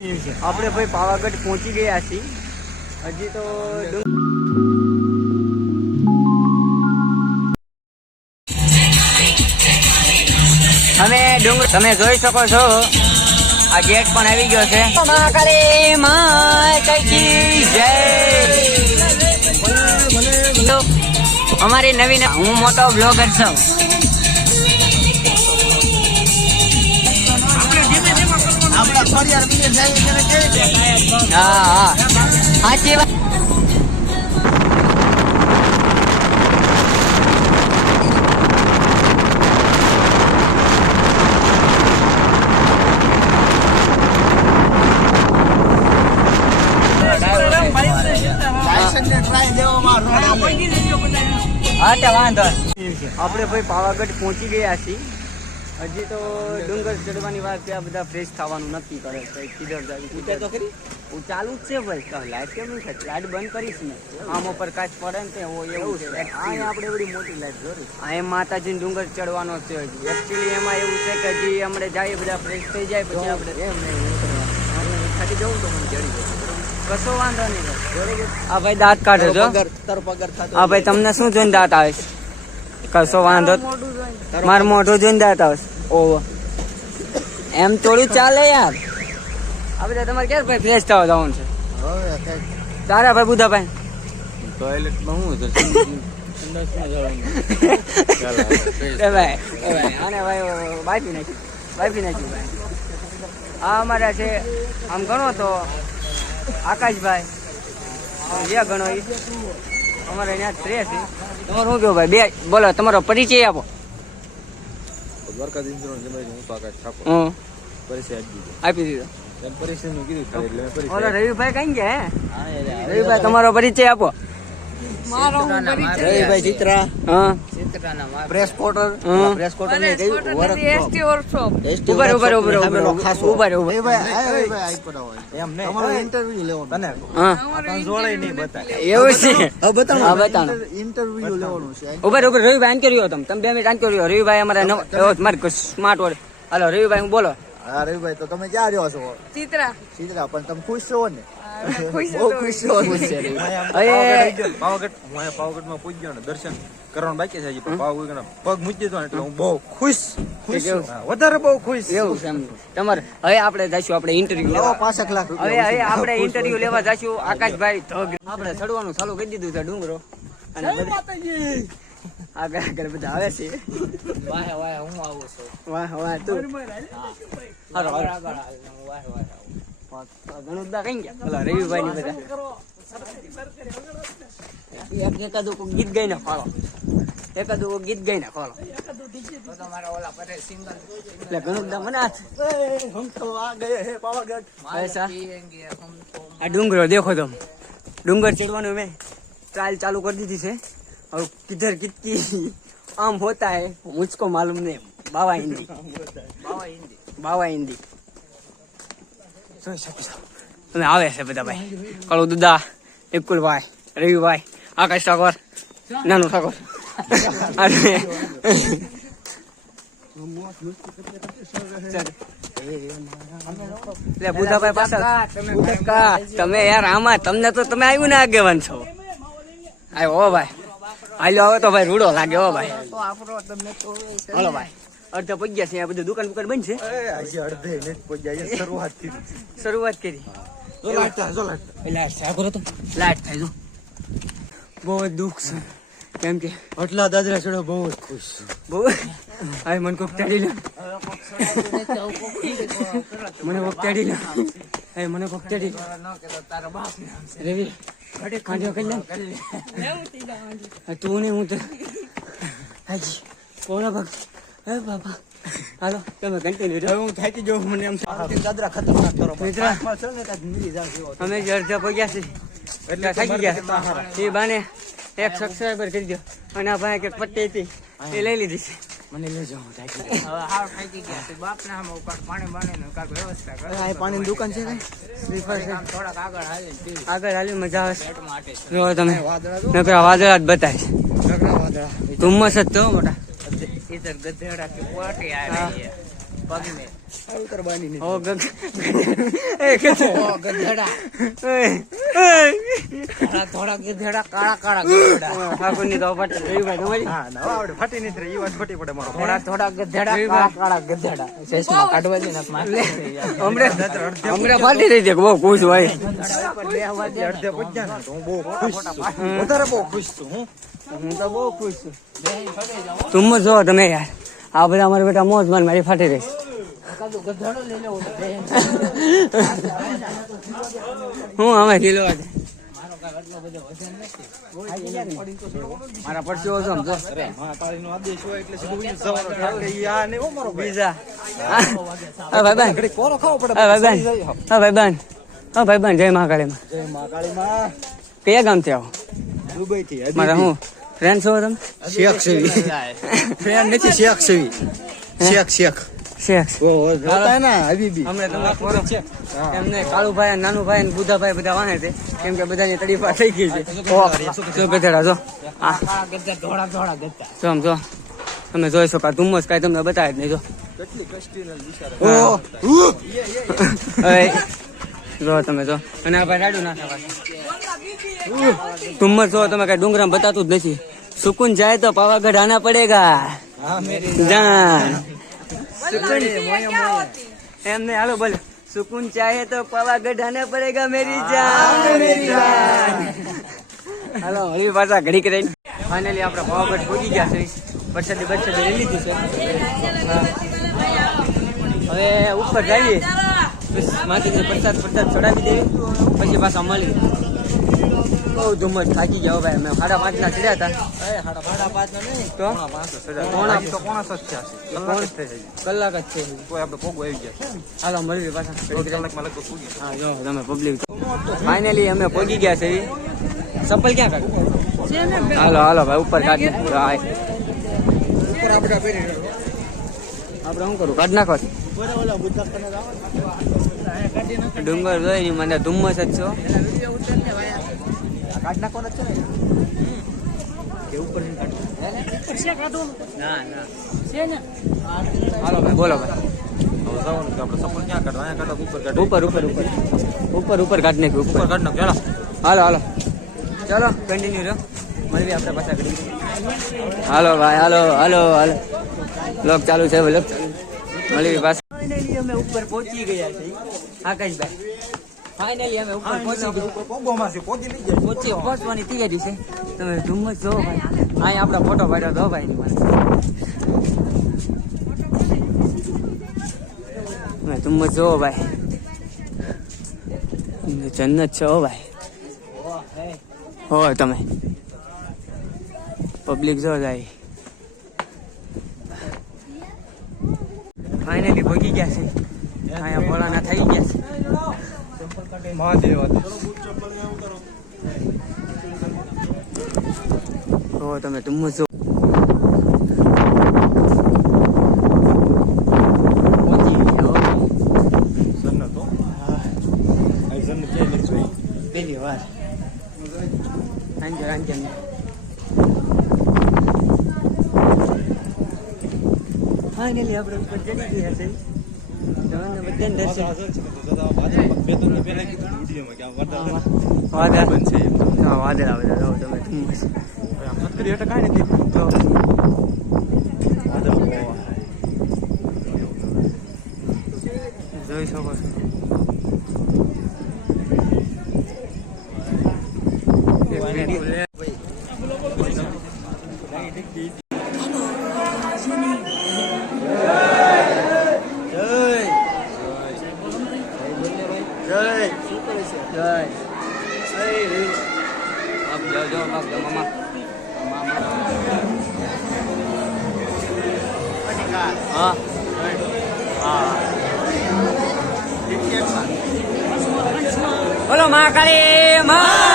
આપણે ભાઈ પાવાગઢ પહોંચી ગયા છીએ. હજી તો અમે ડુંગર તમે જોઈ શકો છો, આ ગેટ પણ આવી ગયો છે. અમારી નવીન હું મોટો બ્લોગર છું. હા હા. સાચી વાત હા તે વાંધો આપણે ભાઈ પાવાગઢ પહોંચી ગયા છીએ. હજી તો ડુંગર ચડવાની વાત છે આ બધા ફ્રેશ થવાનું નક્કી કરે છે. કીધર જાય કિધર તો ખરી? હું ચાલુ જ છે ભાઈ. તો લાઈટ કેમ નહીં થાય લાઈટ બંધ કરીશ ને. આમ ઉપર કાચ પડે ને તે એવું છે. અહીંયા આપણે એવડી મોટી લાઈટ જોરી આ એમ માતાજીને ડુંગર ચડવાનો છે હજી. એકચ્યુઅલી એમાં એવું છે કે હજી હમણાં જાય બધા ફ્રેશ થઈ જાય પછી આપણે એમ નહીં ખાલી જવું તો મને જડી જશે કશો વાંધો નહીં. આ ભાઈ દાંત કાઢે થતો આ ભાઈ તમને શું જોઈને દાંત આવે છે? કશો વાંધો માર મોઢું જોઈને દાંત આવે છે એમ થોડું ચાલે યાર. આ બધા તમારે ક્યારે ભાઈ ફ્રેશ થવા જવાનું છે? તારા ભાઈ એ ભાઈ ટોયલેટમાં હું આ અમારા છે આમ ગણો તો આકાશભાઈ જે ગણો ઈ. અમારે અહીંયા ત્રે છે. તમારું શું કહો ભાઈ? બે બોલો તમારો પરિચય આપો. દ્વારકાધીશ હું તો આકાશ ઠાકોર. હું પરિચય આપી દીધો. આપી દીધો. એમ પરિચયનું કીધું રવિભાઈ કઈ ગયા. રવિભાઈ તમારો પરિચય આપો. રવિભાઈ ચિત્રા. હા. પ્રેસ કોટર પ્રેસ કોટર ને. એમ તમારો ઇન્ટરવ્યુ લેવાનો. તને હા. આપણને જોડે નહીં બતાય. એવું છે. હવે બતાવો. હા બતાવો. ઇન્ટરવ્યુ લેવાનું છે. ઊભા રહો, રવિભાઈ આન કર્યો તમે તમે બે મિનિટ આન કર્યો. રવિભાઈ અમારા નવ- મારે સ્માર્ટ વર્ડ હાલો રવિભાઈ હું બોલો. હા રવિભાઈ તો તમે ક્યાં રહ્યો છો? ચિત્રા. ચિત્રા પણ તમે ખુશ છો ને? બહુ ખુશ છો. પાવાગઢ હું પૂજ ગયો ને દર્શન કરવાનું બાકી છે પણ પાવાગઢ પગ મૂકી દીધો એટલે હું બહુ ખુશ. ખુશ. હા, વધારે બહુ ખુશ એવું છે. તમારે હવે આપણે જઈશું આપણે ઇન્ટરવ્યુ લાવો પાંસઠ લાખ હવે હવે આપણે ઇન્ટરવ્યુ લેવા જઈશું આકાશભાઈ. આપણે ચડવાનું ચાલુ કરી દીધું છે ડુંગરો. અને બધા આગળ આગળ બધા આવે છે. વાહ વાહ તું. હારો, હારો. ઘણું ગીત ગાઈને ફાળો. એકાદું કોઈ ગીત ગાઈને એટલે ગણુદા મને આ ડુંગરો દેખો તમે. ડુંગર ચડવાનું મેં ટ્રાયલ ચાલુ કરી દીધી છે. હવે કિધર કિતકી આમ હોતા હે મુજકો માલુમ ને બાવા હિન્દી બાવા હિન્દી. બાવા હિન્દી. જોઈ શકો છો તમે આવે છે બધા ભાઈ. કળુ દુદા નિકુલભાઈ રવિભાઈ આકાશ ઠાકોર નાનો ઠાકોર. અને બુધાભાઈ પાછા. તમે યાર આમાં તમને તો તમે આવ્યું ને આગેવાન છો. આવ્યો હો ભાઈ. હાલ્યો હવે તો ભાઈ રૂડો લાગે હો ભાઈ. હાલો ભાઈ. અડધા પગ્યા છે આ બધું દુકાન બુકાન બંધ છે? અડધે ને પગ્યા શરૂઆત કરી. શરૂઆત કરી. જો લાગતા જો લાટ લાઈટ થાય કરો તો. લાટ થાય જો. બહુ જ દુઃખ છે. કેમ કે આટલા દાદરા છોડો બહુ જ ખુશ બહુ આય મન કોક તેડી લે. મને કોક તેડી લે. આય મને કોક તેડી લે. રવિ કાંજો કરી લે. તું ને હું તો. હાજી કોના ભગ હે બાબા. હાલો તમે કન્ટિન્યુ રહો હું થાકી જાઉં મને એમ દાદરા ખતરનાક કરો. મિત્ર. અમે જે અડધા પગ્યા છે એટલે થાકી ગયા. એ બાને એક સબસ્ક્રાઈબર કરી દો. અને આ ભાઈ કે પટ્ટી હતી. એ લઈ લીધી છે. મને લઈ જાઓ હું થાકી ગયો. આ પાણીની દુકાન છે આગળ હાલી મજા આવે જો તમે નકરા વાદળા જ બતાય છે. ધુમ્મસ જ તો મોટા. इधर गधेड़ा की पार्टी आ रही है ઓ ગગ એ ગધ- ઓય, ઓય. થોડા ગધેડા કાળા કાળા ગધેડા ઠાકોરની તો પાટણ રવિભાઈ તમારી હા ના આવડે ફાટી નથી રહી એ વાત ફટી પડે મારો થોડા થોડા ગધેડા કાળા કાળા ગધેડા ચશ્મા કાઢવા દે ને હમણાં હમણાં ફાટી રહી છે કે બહુ ખુશ હોય અડધે પહોંચ્યા ને તો હું બહુ ખુશ છું વધારે બહુ ખુશ છું હું હું તો બહુ ખુશ છું. તુમ જો તમે યાર. આ બધા અમારા બેટા મોજ માન મારી ફાટી રહી. હું અમે લીલો મારા પડશે સમજો હો મારો ભાઈ. બીજા. હા. ભાઈ બેન કોરો ખાવો પડે હા ભાઈ બેન હા ભાઈ હા ભાઈ બેન જય મહાકાળીમાં કયા ગામથી આવો? દુબઈ થી મારા હું? ફ્રેન્ડ છો તમે? શેખ સેવી. ફ્રેન્ડ નથી શેખ સેવી. શેખ શેખ. શેખ. ઓ હોતા ના હબીબી? એમને કાળુભાઈ અને નાનુભાઈ અને બુધાભાઈ બધા વાહે છે. કેમ કે બધાની તડીફા થઈ ગઈ છે. જો. ગધેડા જો. આ કાળા ધોળા ધોળા ગધેડા. જો આમ જો. તમે જોઈ શકો ધુમ્મસ કાંઈ તમને બતાવે જ નહીં જો. કેટલી હવે જો તમે જો. અને આ ભાઈ રાડું નાખે પાછું. છો તમે કઈ ડુંગરામ બતાતું જ નથી. સુકુન જાય તો પાવાગઢ આના પડેગા. જાન. સુકૂન એમને હાલો બોલ. સુકુન ચાહે તો પાવાગઢ આના પડેગા મેરી જાન. મેરી જાન. હાલો હળી પાછા ઘડી કરીને ફાઇનલી આપણે પાવાગઢ પહોંચી ગયા છે વરસાદી વરસાદી લઈ લીધું છે. હવે ઉપર જઈએ. માથી પ્રસાદ પ્રસાદ ચડાવી દેવી. પછી પાછા મળી બહુ ધુમ્મસ થાકી ગયા ભાઈ. અમે સાડા પાંચ ના ચડ્યા હતા. પાંચ ના નહીં. તો? તો છે. કલાક જ છે કોઈ આપણે પોગો આવી ગયા હાલો મળવી પાછા. કલાકમાં લગભગ પૂગી હા જો તમે પબ્લિક ફાઇનલી અમે પહોંચી ગયા છે. ચપ્પલ ક્યાં કાઢ? હાલો હાલો ભાઈ ઉપર કાઢ ઉપર આપણે આપણે શું કરું કાઢ નાખો. ડુંગર જોઈ મને ધુમ્મસ જ છો. કાઢ નાખવાના છે ને કે ઉપર નહીં કાઢવું ના ના. હાલો ભાઈ બોલો ભાઈ. હવે જવાનું કે આપણે સપોર્ટ ક્યાં કાઢવા? અહીંયા કાઢો ઉપર ઉપર ઉપર ઉપર. ઉપર ઉપર કાઢ નાખ્યું ઉપર. ઉપર કાઢ નાખ ચાલો હાલો હાલો. ચલો કન્ટિન્યુ રહ્યો. મળવી આપણે પાછા ઘડી હાલો ભાઈ હાલો હાલો હાલો. લોક ચાલુ છે લોક મળવી પાછા. અમે ઉપર પહોંચી ગયા છે આકાશભાઈ. ફાઇનલી અમે ઉપર પહોંચી ગયા. ઉપર પોગો મારશે લઈ જાય પહોંચી પહોંચવાની તૈયારી છે. તમે ધુમ્મસ જો ભાઈ. અહીંયા આપણો ફોટો પાડ્યો તો ભાઈ ની ધુમ્મસ જો ભાઈ. જન્નત છે હો ભાઈ. હો તમે. પબ્લિક જો જાય ફાઇનલી ભોગી ગયા છે. અહીંયા ભોળાના થઈ ગયા છે. મહાદેવ તો તમે ધુમ્મસ જો પહેલી વાર. આંજર આંજર. ફાઇનલી આપણે ઉપર જઈ ગયા છે વાદળ બંધ હા વાદળ આવે છે. તમે ધુમ્મસ આમ એટલે કાંઈ નથી તો જોઈ શકો છો. જય. આપ જાઓ, જાઓ, આપ જાઓ, મામા. હા બોલો મહાકાળી માતા